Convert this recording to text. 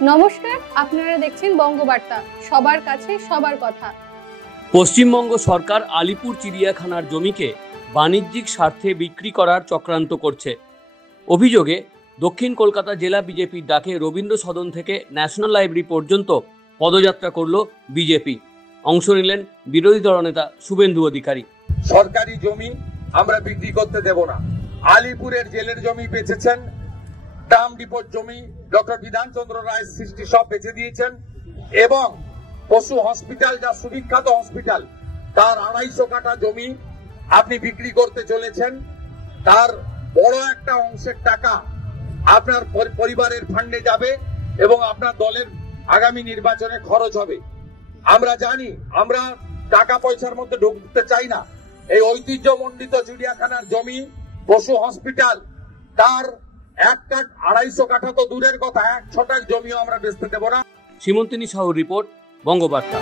নমস্কার, আপনারা দেখছেন বঙ্গবার্তা, সবার কাছে সবার কথা। পশ্চিমবঙ্গ সরকার আলিপুর চিড়িয়াখানার জমিকে বাণিজ্যিক স্বার্থে বিক্রি করার চক্রান্ত করছে। অভিযোগে দক্ষিণ কলকাতা জেলা বিজেপির ডাকে রবীন্দ্র সদন থেকে ন্যাশনাল লাইব্রেরি পর্যন্ত পদযাত্রা করল বিজেপি। অংশ নিলেন বিরোধী দলনেতা শুভেন্দু অধিকারী। সরকারি জমি আমরা বিক্রি করতে দেব না। আলিপুরের জেলের জমি বেচেছেন, ট্রাম ডিপোর জমি ডক্টর বিধানচন্দ্র রায় সৃষ্টি সব বেচে দিয়েছেন, এবং পশু হসপিটাল, যা সুবিখ্যাত হসপিটাল, তার 250 কাঠা জমি আপনি বিক্রি করতে চলেছেন। তার বড় একটা অংশের টাকা আপনার পরিবারের ফান্ডে যাবে এবং আপনার দলের আগামী নির্বাচনে খরচ হবে। আমরা জানি, আমরা টাকা পয়সার মধ্যে ঢুকতে চাই না। এই ঐতিহ্যমণ্ডিত চিড়িয়াখানার জমি, পশু হসপিটাল, তার 250 কাঠা তো দূরের কথা, 1 ছটাক জমিও আমরা বেচতে দেব না। সীমন্তিনী সাহুর রিপোর্ট, বঙ্গবার্তা।